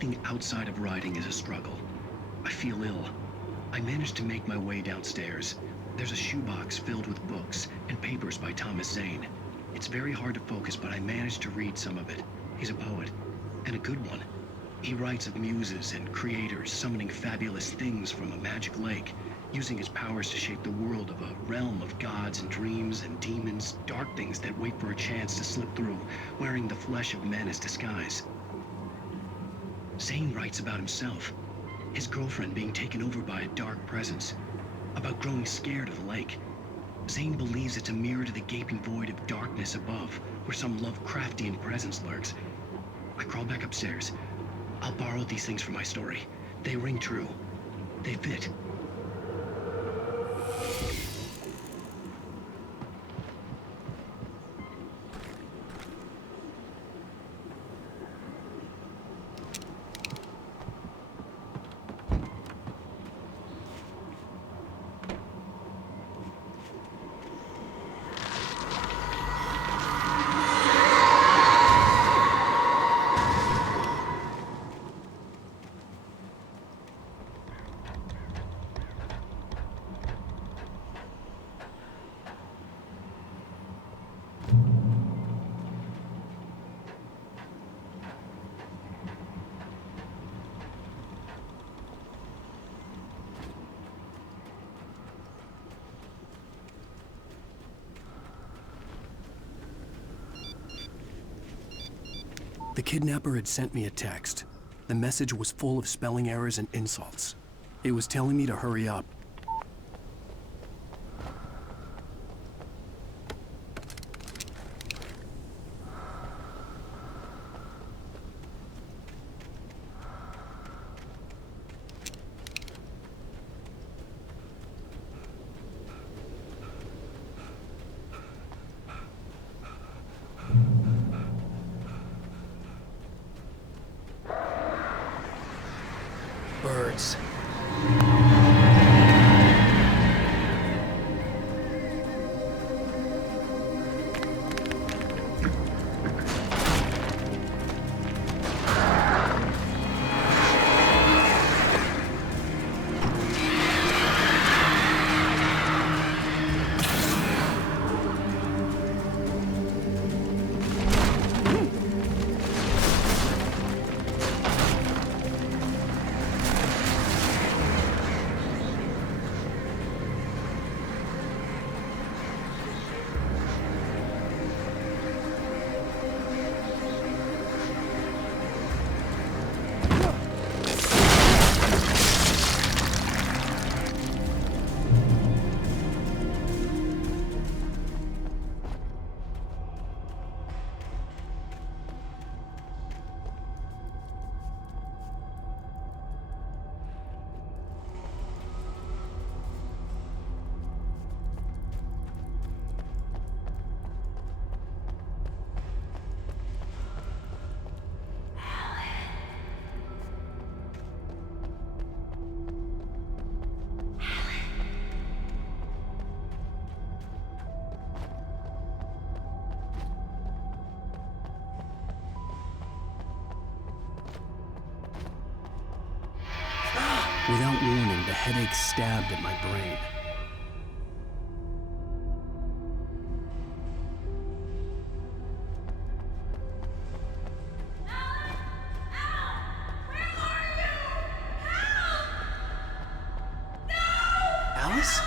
Anything outside of writing is a struggle. I feel ill. I managed to make my way downstairs. There's a shoebox filled with books and papers by Thomas Zane. It's very hard to focus, but I managed to read some of it. He's a poet, and a good one. He writes of muses and creators summoning fabulous things from a magic lake, using his powers to shape the world of a realm of gods and dreams and demons, dark things that wait for a chance to slip through, wearing the flesh of men as disguise. Zane writes about himself, his girlfriend being taken over by a dark presence, about growing scared of the lake. Zane believes it's a mirror to the gaping void of darkness above, where some Lovecraftian presence lurks. I crawl back upstairs. I'll borrow these things for my story. They ring true. They fit. The kidnapper had sent me a text. The message was full of spelling errors and insults. It was telling me to hurry up. Birds. Without warning, the headache stabbed at my brain. Alice?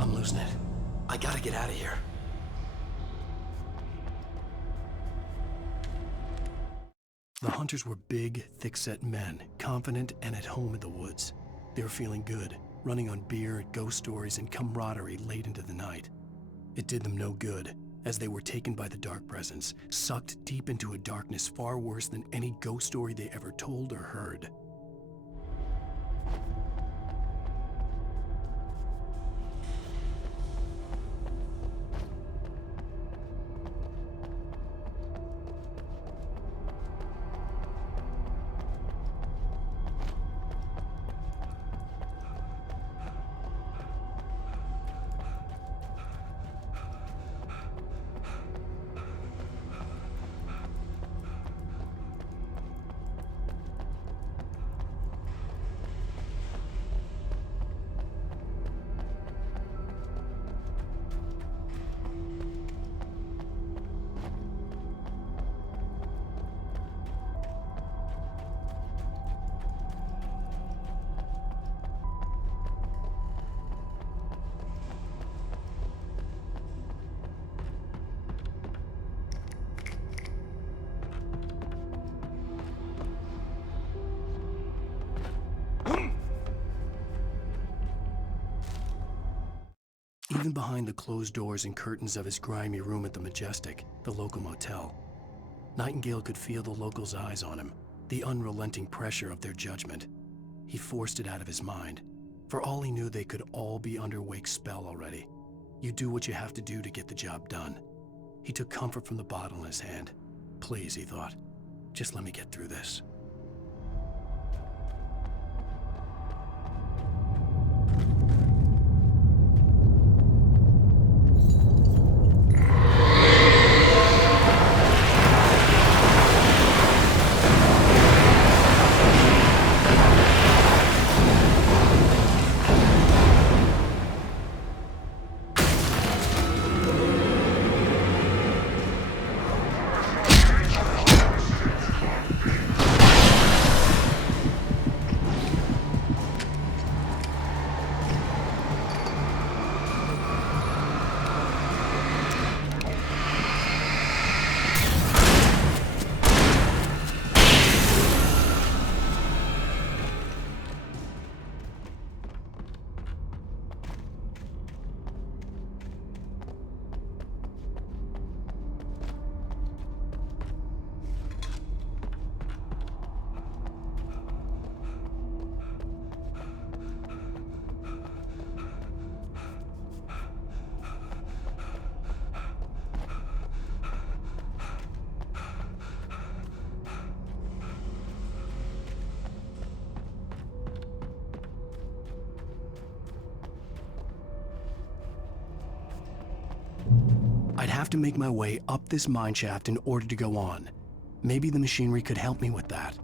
I'm losing it. I gotta get out of here. The hunters were big, thick-set men, confident and at home in the woods. They were feeling good, running on beer, ghost stories, and camaraderie late into the night. It did them no good, as they were taken by the dark presence, sucked deep into a darkness far worse than any ghost story they ever told or heard. even behind the closed doors and curtains of his grimy room at the Majestic, the local motel. Nightingale could feel the locals' eyes on him, the unrelenting pressure of their judgment. He forced it out of his mind. For all he knew, they could all be under Wake's spell already. You do what you have to do to get the job done. He took comfort from the bottle in his hand. Please, he thought, just let me get through this. I'd have to make my way up this mineshaft in order to go on. Maybe the machinery could help me with that.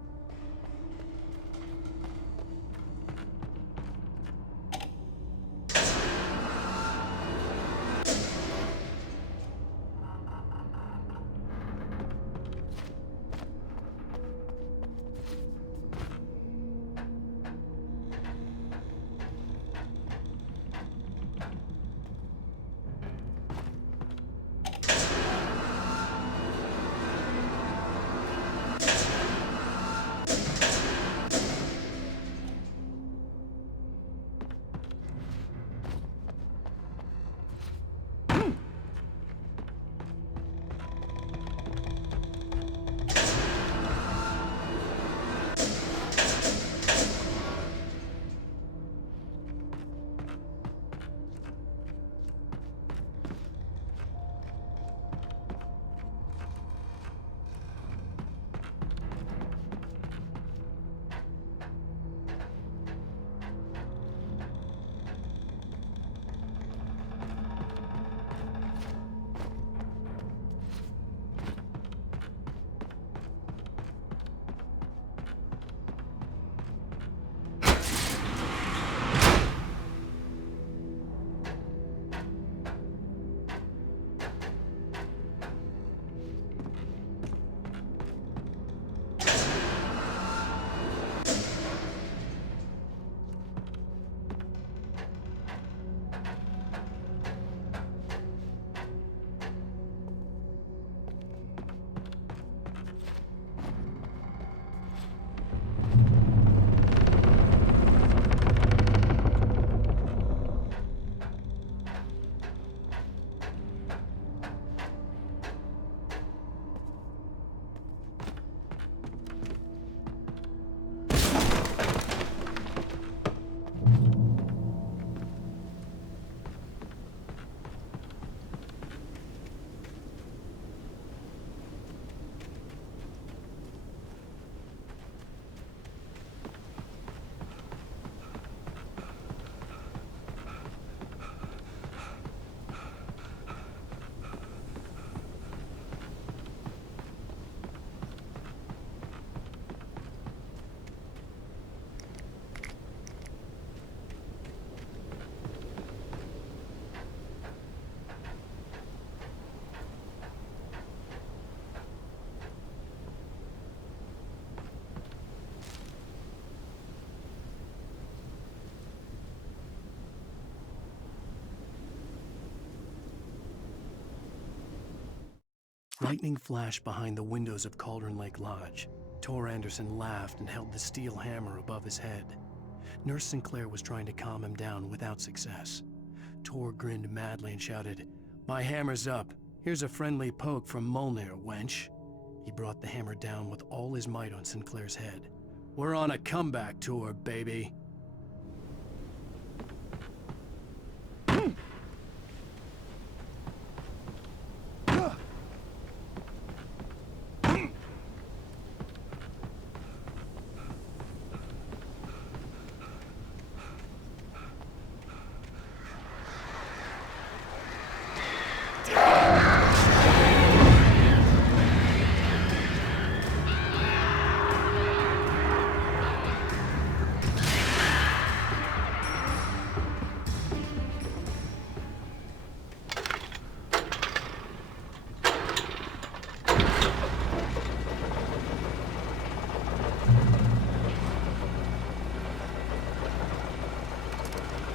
Lightning flashed behind the windows of Cauldron Lake Lodge. Tor Anderson laughed and held the steel hammer above his head. Nurse Sinclair was trying to calm him down without success. Tor grinned madly and shouted, "My hammer's up. Here's a friendly poke from Molnir, wench." He brought the hammer down with all his might on Sinclair's head. "We're on a comeback tour, baby."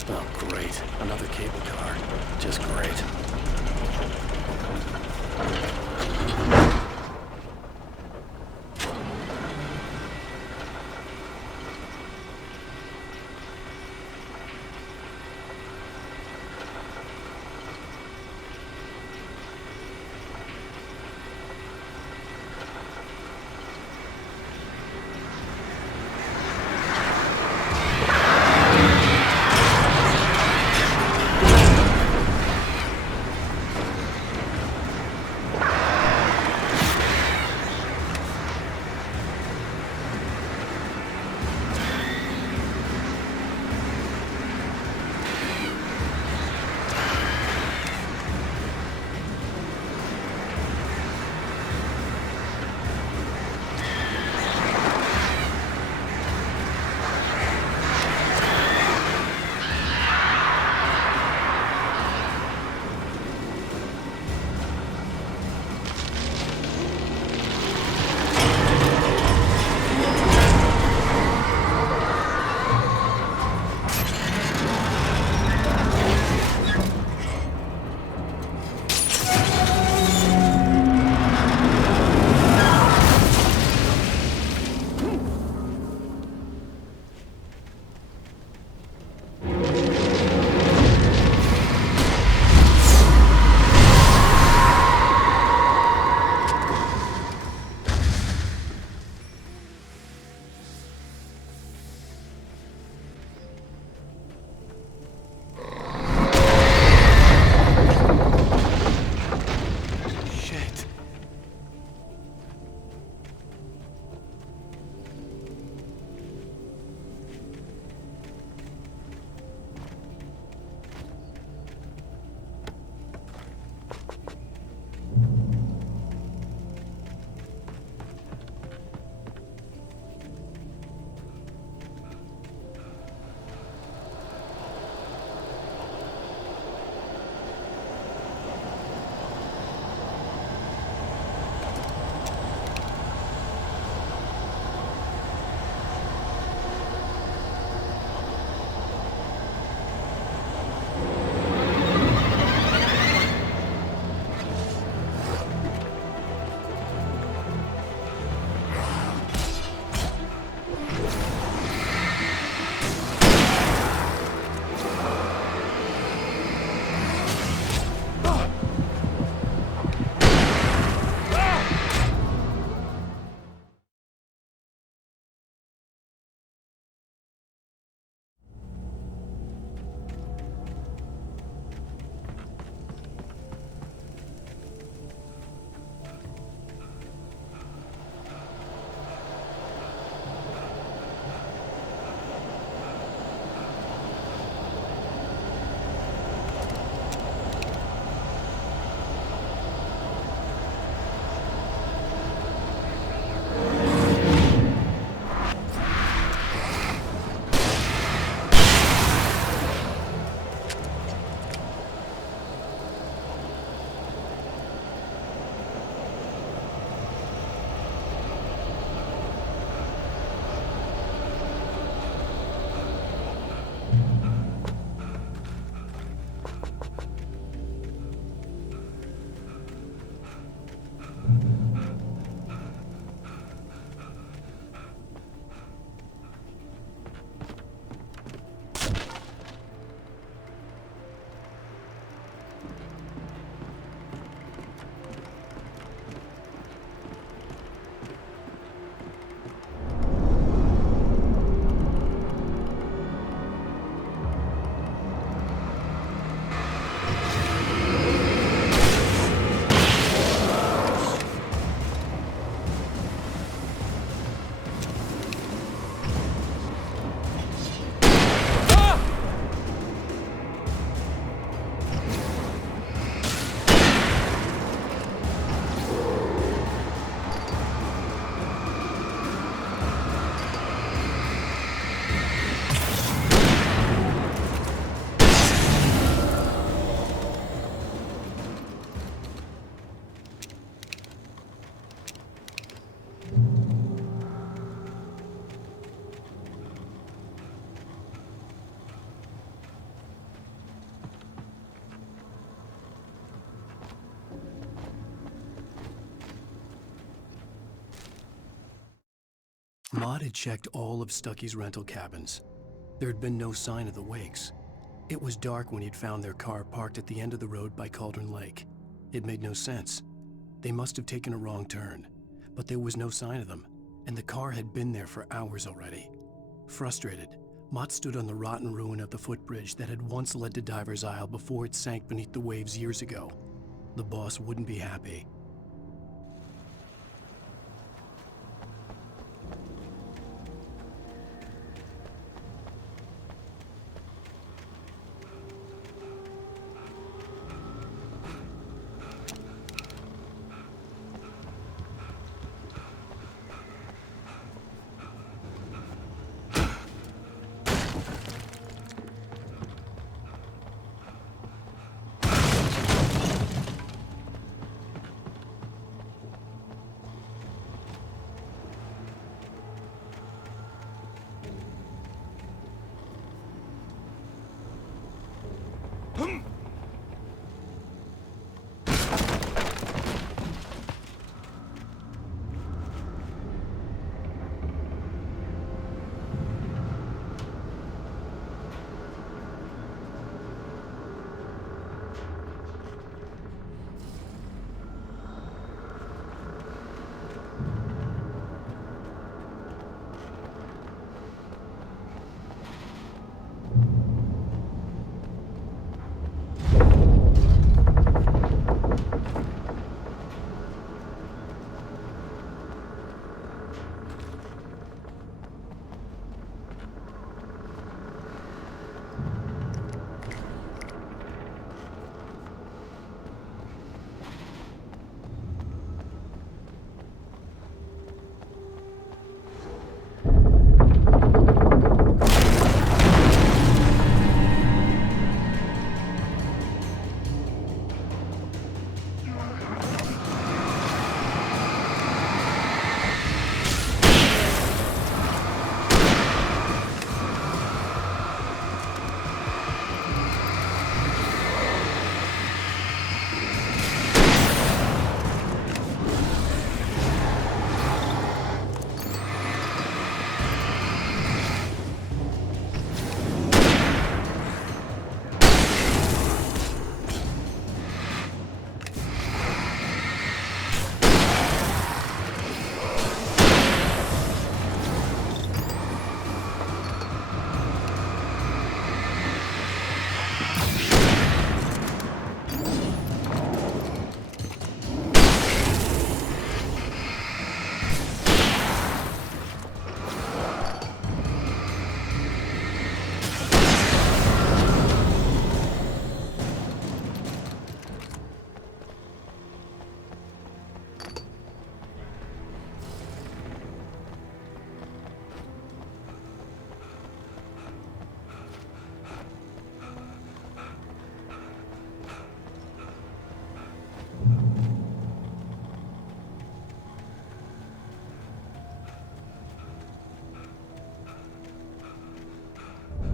Oh, great. Another cable car. Just great. Maud had checked all of Stucky's rental cabins. There had been no sign of the Wakes. It was dark when he'd found their car parked at the end of the road by Cauldron Lake. It made no sense. They must have taken a wrong turn, but there was no sign of them, and the car had been there for hours already. Frustrated, Mott stood on the rotten ruin of the footbridge that had once led to Diver's Isle before it sank beneath the waves years ago. The boss wouldn't be happy.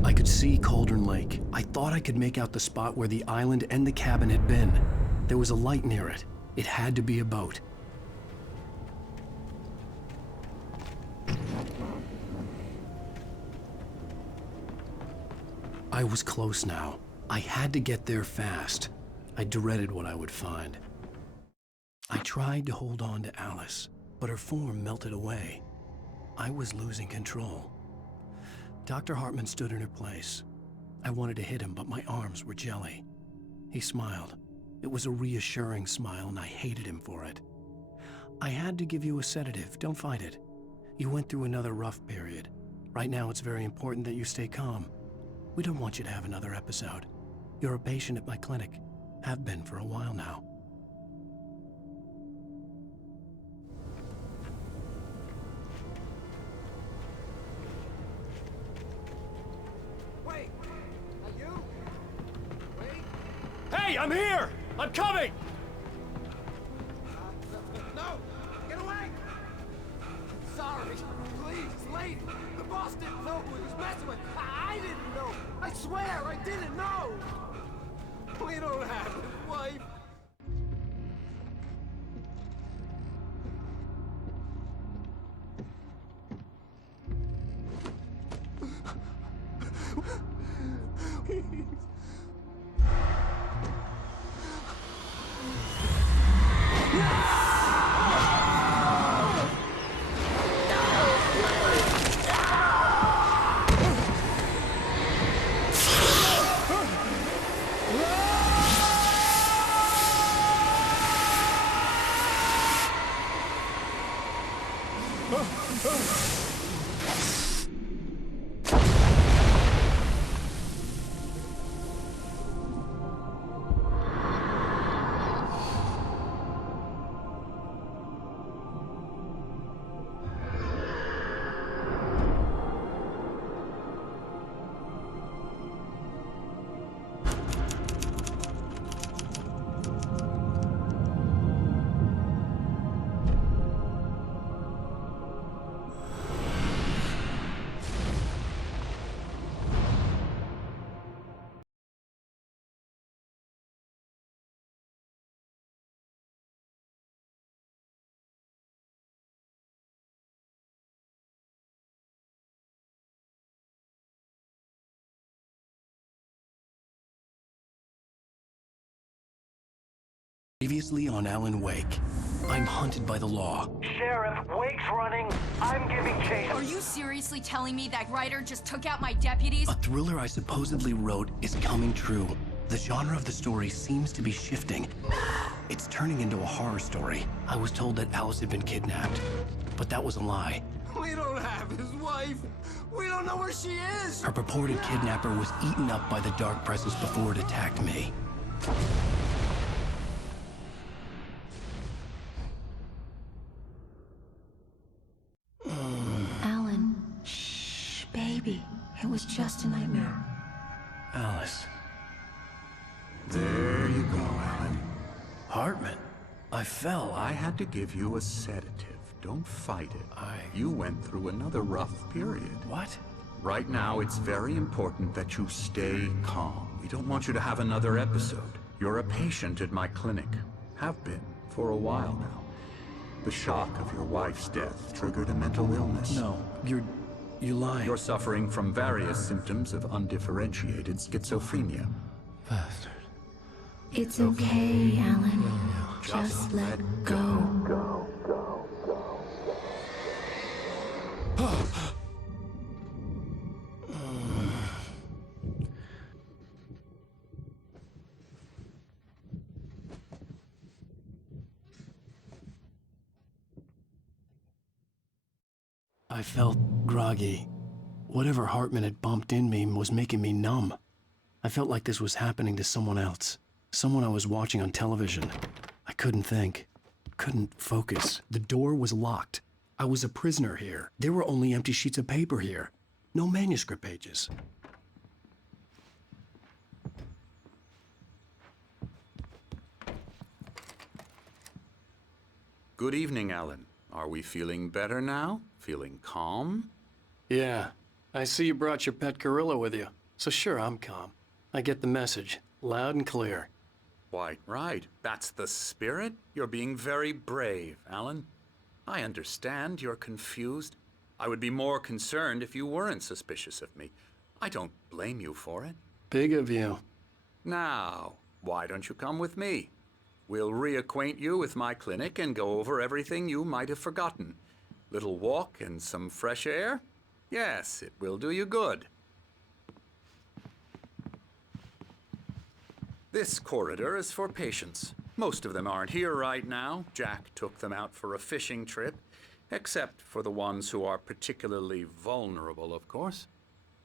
I could see Cauldron Lake. I thought I could make out the spot where the island and the cabin had been. There was a light near it. It had to be a boat. I was close now. I had to get there fast. I dreaded what I would find. I tried to hold on to Alice, but her form melted away. I was losing control. Dr. Hartman stood in her place. I wanted to hit him, but my arms were jelly. He smiled. It was a reassuring smile, and I hated him for it. I had to give you a sedative. Don't fight it. You went through another rough period. Right now, it's very important that you stay calm. We don't want you to have another episode. You're a patient at my clinic. Have been for a while now. Wait! Are you? Wait! Hey, I'm here! I'm coming! No! Get away! Sorry. Please, it's late. The boss didn't know who he was messing with. I didn't know. I swear I didn't know. We don't have his wife. please. Previously on Alan Wake, I'm hunted by the law. Sheriff, Wake's running. I'm giving chase. Are you seriously telling me that writer just took out my deputies? A thriller I supposedly wrote is coming true. The genre of the story seems to be shifting. It's turning into a horror story. I was told that Alice had been kidnapped, but that was a lie. We don't have his wife. We don't know where she is. Her purported kidnapper was eaten up by the dark presence before it attacked me. Alan, shh, baby. It was just a nightmare. Alice. There you go, Alan. Hartman. I fell. I had to give you a sedative. Don't fight it. You went through another rough period. What? Right now, it's very important that you stay calm. We don't want you to have another episode. You're a patient at my clinic. Have been for a while now. The shock of your wife's death triggered a mental illness. No, you're lying. You're suffering from various symptoms of undifferentiated schizophrenia. Bastard. It's okay, Alan. Just let go. I felt groggy. Whatever Hartman had bumped in me was making me numb. I felt like this was happening to someone else. Someone I was watching on television. I couldn't think. Couldn't focus. The door was locked. I was a prisoner here. There were only empty sheets of paper here. No manuscript pages. Good evening, Alan. Are we feeling better now? Feeling calm? Yeah. I see you brought your pet gorilla with you. So sure, I'm calm. I get the message. Loud and clear. Quite right. That's the spirit. You're being very brave, Alan. I understand you're confused. I would be more concerned if you weren't suspicious of me. I don't blame you for it. Big of you. Now, why don't you come with me? We'll reacquaint you with my clinic and go over everything you might have forgotten. Little walk and some fresh air? Yes, it will do you good. This corridor is for patients. Most of them aren't here right now. Jack took them out for a fishing trip, except for the ones who are particularly vulnerable, of course.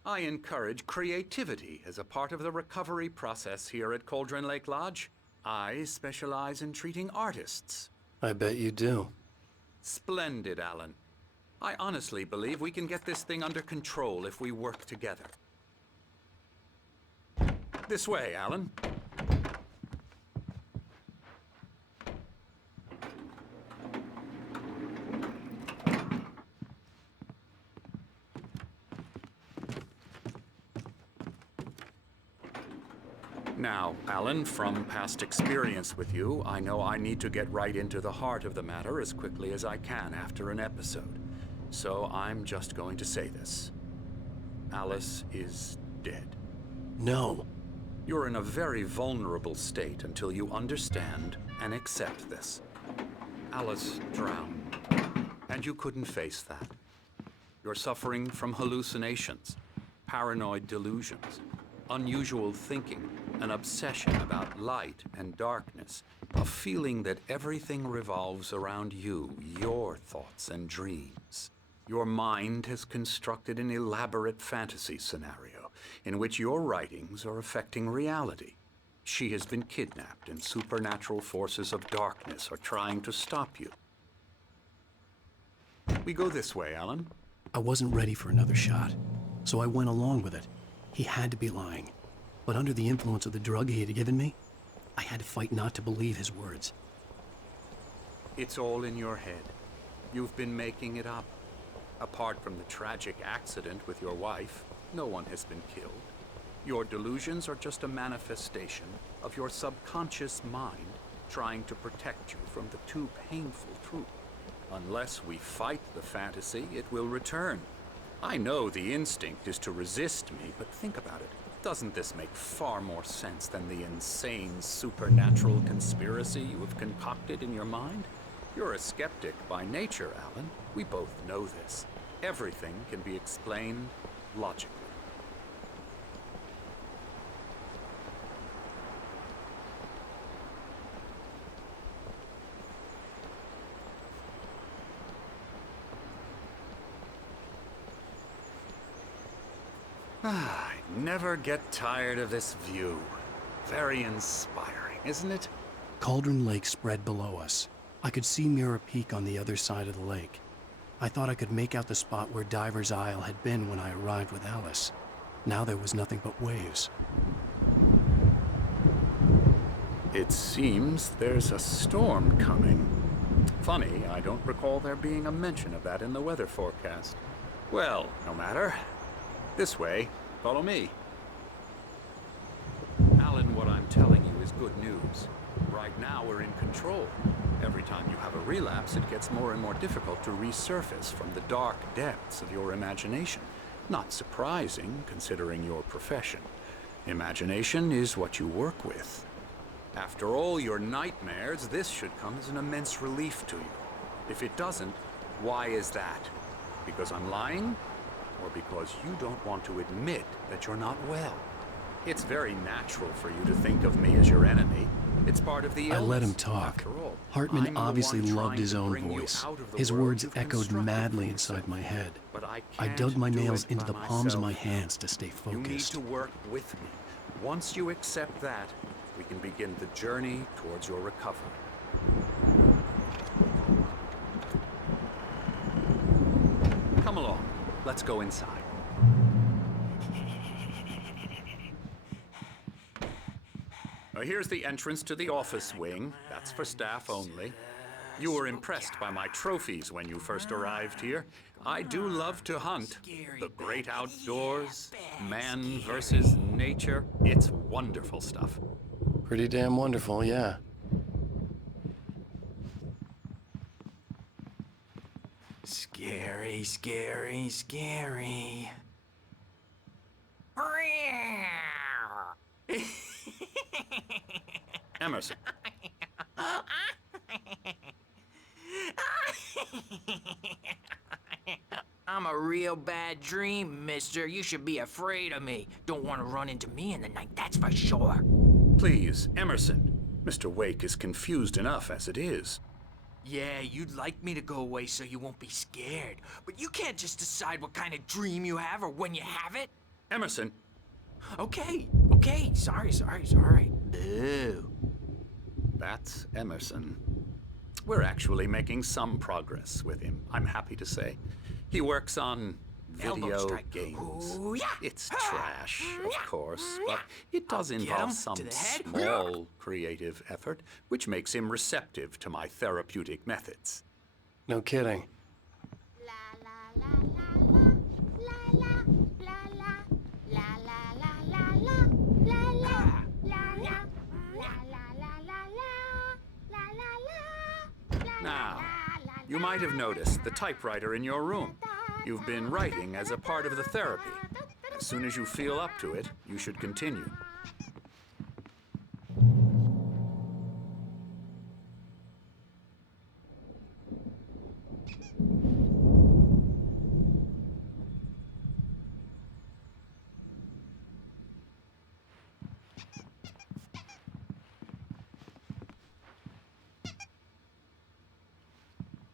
I encourage creativity as a part of the recovery process here at Cauldron Lake Lodge. I specialize in treating artists. I bet you do. Splendid, Alan. I honestly believe we can get this thing under control if we work together. This way, Alan. Now, Alan, from past experience with you, I know I need to get right into the heart of the matter as quickly as I can after an episode. So I'm just going to say this. Alice is dead. No. You're in a very vulnerable state until you understand and accept this. Alice drowned, and you couldn't face that. You're suffering from hallucinations, paranoid delusions, unusual thinking, an obsession about light and darkness, a feeling that everything revolves around you, your thoughts and dreams. Your mind has constructed an elaborate fantasy scenario in which your writings are affecting reality. She has been kidnapped and supernatural forces of darkness are trying to stop you. We go this way, Alan. I wasn't ready for another shot, so I went along with it. He had to be lying. But under the influence of the drug he had given me, I had to fight not to believe his words. It's all in your head. You've been making it up. Apart from the tragic accident with your wife, no one has been killed. Your delusions are just a manifestation of your subconscious mind trying to protect you from the too painful truth. Unless we fight the fantasy, it will return. I know the instinct is to resist me, but think about it. Doesn't this make far more sense than the insane supernatural conspiracy you have concocted in your mind? You're a skeptic by nature, Alan. We both know this. Everything can be explained logically. I never get tired of this view. Very inspiring, isn't it? Cauldron Lake spread below us. I could see Mirror Peak on the other side of the lake. I thought I could make out the spot where Diver's Isle had been when I arrived with Alice. Now there was nothing but waves. It seems there's a storm coming. Funny, I don't recall there being a mention of that in the weather forecast. Well, no matter. This way. Follow me. Alan, what I'm telling you is good news. Right now, we're in control. Every time you have a relapse, it gets more and more difficult to resurface from the dark depths of your imagination. Not surprising, considering your profession. Imagination is what you work with. After all your nightmares, this should come as an immense relief to you. If it doesn't, why is that? Because I'm lying? Or because you don't want to admit that you're not well? It's very natural for you to think of me as your enemy. It's part of the illness. I let him talk. After all, Hartman I'm the obviously one loved trying his to own bring you voice. out of the His world words you've echoed constructed madly for inside yourself. my head. But I I dug my can't do nails it into by the palms of my myself. hands to stay You need focused. to work with me. Once you accept that, we can begin the journey towards your recovery. Come along. Let's go inside. Now, here's the entrance to the office wing. That's for staff only. You were impressed by my trophies when you first arrived here. I do love to hunt. The great outdoors, man versus nature. It's wonderful stuff. Pretty damn wonderful, yeah. Scary, scary, scary. Emerson. I'm a real bad dream, mister. You should be afraid of me. Don't want to run into me in the night, that's for sure. Please, Emerson. Mr. Wake is confused enough as it is. Yeah, you'd like me to go away so you won't be scared. But you can't just decide what kind of dream you have or when you have it. Emerson. Okay. Sorry. Boo. That's Emerson. We're actually making some progress with him, I'm happy to say. He works on Elbow video strike. games. Ooh, yeah. It's trash, of course, but it does I'll get involve him some to the head. small creative effort, which makes him receptive to my therapeutic methods. No kidding. Now, you might have noticed the typewriter in your room. You've been writing as a part of the therapy. As soon as you feel up to it, you should continue.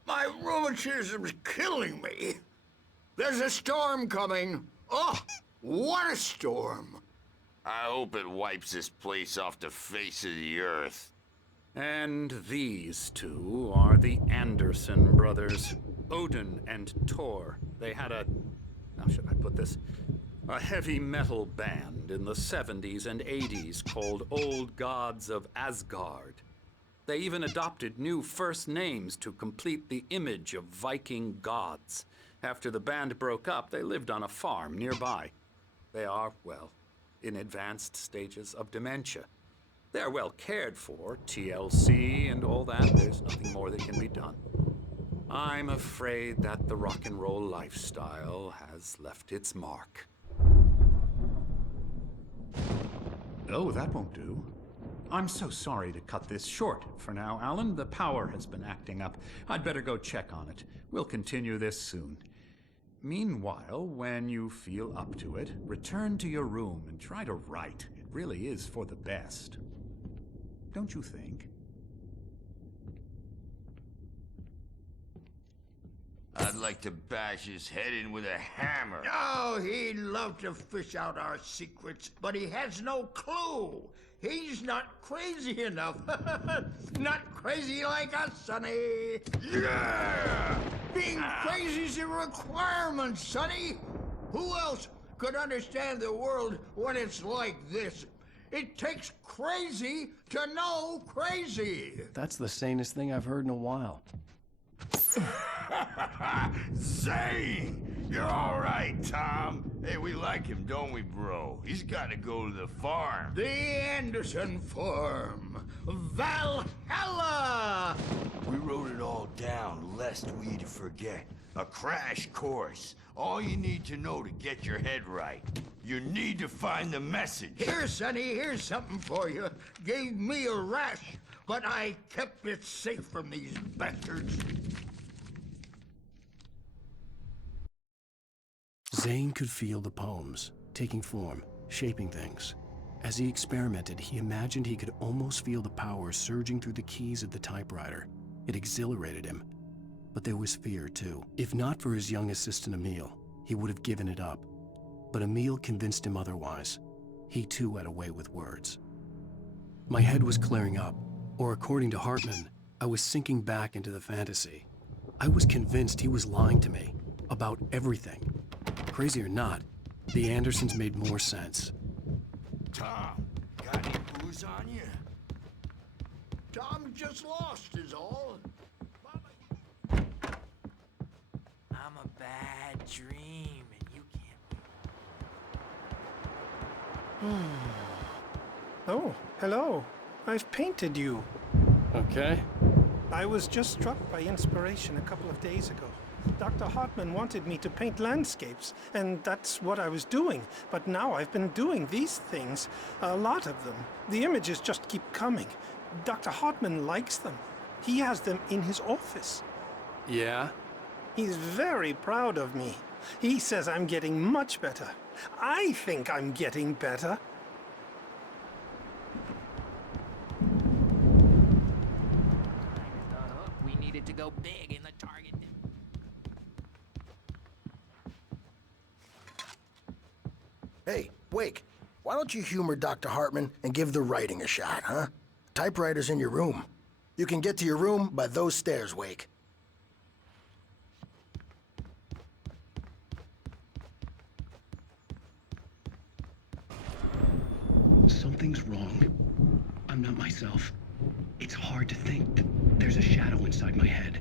My rheumatism's killing me. There's a storm coming. Oh, what a storm. I hope it wipes this place off the face of the earth. And these two are the Anderson brothers, Odin and Thor. They had how should I put this? A heavy metal band in the 70s and 80s called Old Gods of Asgard. They even adopted new first names to complete the image of Viking gods. After the band broke up, they lived on a farm nearby. They are, well, in advanced stages of dementia. They're well cared for, TLC and all that. There's nothing more that can be done. I'm afraid that the rock and roll lifestyle has left its mark. Oh, that won't do. I'm so sorry to cut this short for now, Alan. The power has been acting up. I'd better go check on it. We'll continue this soon. Meanwhile, when you feel up to it, return to your room and try to write. It really is for the best. Don't you think? I'd like to bash his head in with a hammer. Oh, he'd love to fish out our secrets, but he has no clue. He's not crazy enough. Not crazy like us, Sonny. Yeah! Being crazy's a requirement, Sonny. Who else could understand the world when it's like this? It takes crazy to know crazy. That's the sanest thing I've heard in a while. Zane! You're all right, Tom. Hey, we like him, don't we, bro? He's got to go to the farm. The Anderson farm. Valhalla! We wrote it all down, lest we forget. A crash course. All you need to know to get your head right. You need to find the message. Here, Sonny, here's something for you. Gave me a rash, but I kept it safe from these bastards. Zane could feel the poems, taking form, shaping things. As he experimented, he imagined he could almost feel the power surging through the keys of the typewriter. It exhilarated him. But there was fear, too. If not for his young assistant, Emil, he would have given it up. But Emil convinced him otherwise. He, too, had a way with words. My head was clearing up, or according to Hartman, I was sinking back into the fantasy. I was convinced he was lying to me about everything. Crazy or not, the Andersons made more sense. Tom, got any booze on you? Tom just lost is all. I'm a bad dream, and you can't. Oh, hello. I've painted you. Okay. I was just struck by inspiration a couple of days ago. Dr. Hartman wanted me to paint landscapes, and that's what I was doing. But now I've been doing these things, a lot of them. The images just keep coming. Dr. Hartman likes them. He has them in his office. Yeah? He's very proud of me. He says I'm getting much better. I think I'm getting better. We needed to go big in the target. Hey, Wake, why don't you humor Dr. Hartman and give the writing a shot, huh? Typewriter's in your room. You can get to your room by those stairs, Wake. Something's wrong. I'm not myself. It's hard to think. There's a shadow inside my head.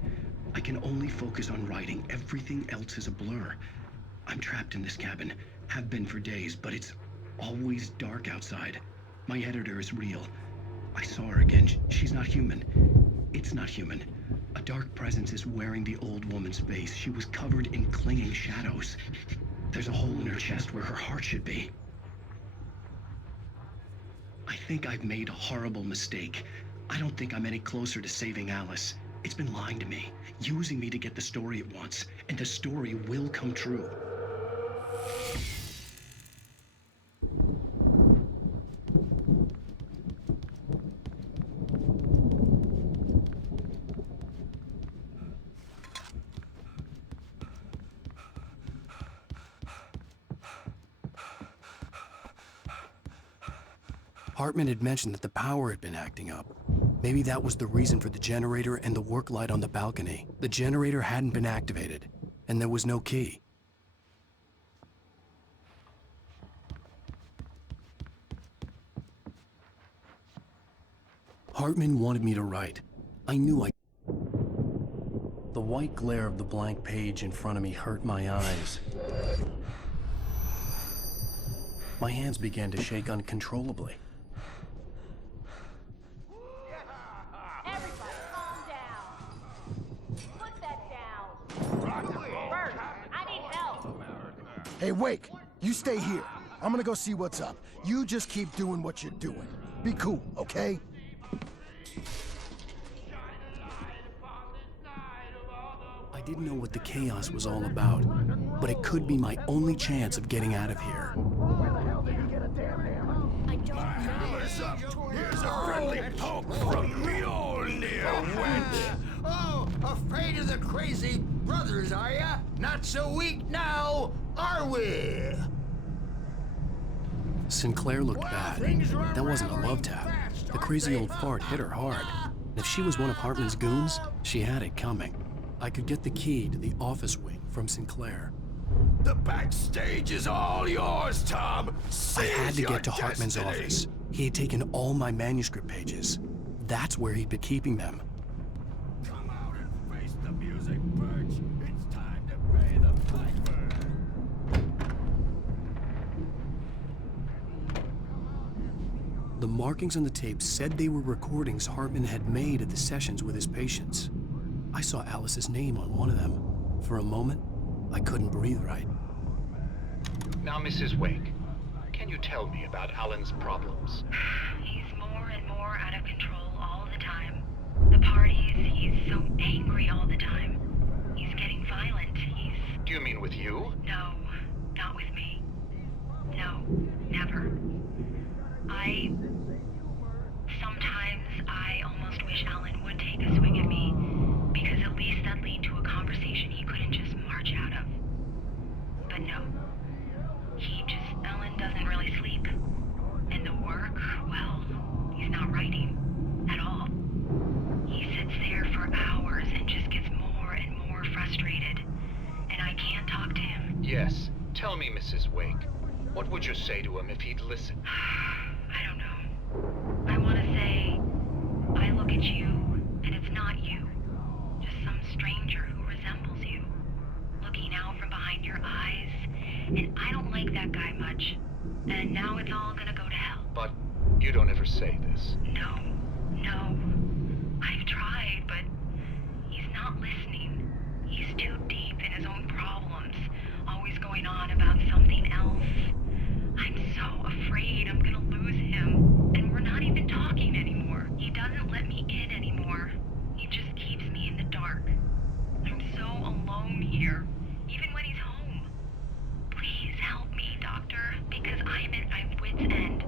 I can only focus on writing. Everything else is a blur. I'm trapped in this cabin. Have been for days, but it's always dark outside. My editor is real. I saw her again. She's not human. It's not human. A dark presence is wearing the old woman's face. She was covered in clinging shadows. There's a hole in her chest where her heart should be. I think I've made a horrible mistake. I don't think I'm any closer to saving Alice. It's been lying to me, using me to get the story it wants, and the story will come true. Hartman had mentioned that the power had been acting up. Maybe that was the reason for the generator and the work light on the balcony. The generator hadn't been activated, and there was no key. Hartman wanted me to write. I knew I... The white glare of the blank page in front of me hurt my eyes. My hands began to shake uncontrollably. Hey, Wake, you stay here. I'm gonna go see what's up. You just keep doing what you're doing. Be cool, okay? I didn't know what the chaos was all about, but it could be my only chance of getting out of here. I don't know. Here's a friendly poke from Mjolnir, wench. Oh, afraid of the crazy brothers, are ya? Not so weak now, are we? Sinclair looked bad. That wasn't a love tap. The crazy old fart hit her hard. And if she was one of Hartman's goons, she had it coming. I could get the key to the office wing from Sinclair. The backstage is all yours, Tom. I had to get to Hartman's office. He had taken all my manuscript pages. That's where he'd been keeping them. Come out and face the music, Birch. It's time to pay the piper. The markings on the tape said they were recordings Hartman had made at the sessions with his patients. I saw Alice's name on one of them. For a moment, I couldn't breathe right. Now, Mrs. Wake, can you tell me about Alan's problems? He's more and more out of control all the time. The parties, he's so angry all the time. He's getting violent. Do you mean with you? No, not with me. No, never. Sometimes I almost wish Alan would take a swing at me, because at least that'd lead to a conversation he couldn't just march out of. But no. Alan doesn't really sleep. And the work, well, he's not writing at all. He sits there for hours and just gets more and more frustrated. And I can't talk to him. Yes. Tell me, Mrs. Wake, what would you say to him if he'd listen? I don't know. I want to say, I look at you, and it's not you. Just some stranger who resembles you. Looking out from behind your eyes. And I don't like that guy much. And now it's all gonna go to hell. But you don't ever say this. No. I've tried, but he's not listening. He's too deep in his own problems. Always going on about something else. I'm so afraid I'm gonna lose him. And we're not even talking anymore. He doesn't let me in anymore. He just keeps me in the dark. I'm so alone here, even when he's home. Please help me, Doctor, because I'm at my wit's end.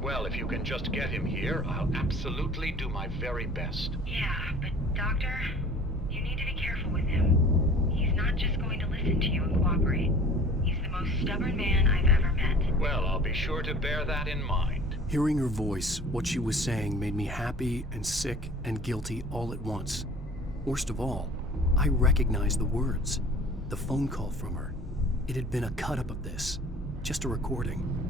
Well, if you can just get him here, I'll absolutely do my very best. Yeah, but Doctor, you need to be careful with him. He's not just going to listen to you and cooperate. He's the most stubborn man I've ever met. Well, I'll be sure to bear that in mind. Hearing her voice, what she was saying made me happy and sick and guilty all at once. Worst of all, I recognized the words. The phone call from her. It had been a cut-up of this. Just a recording.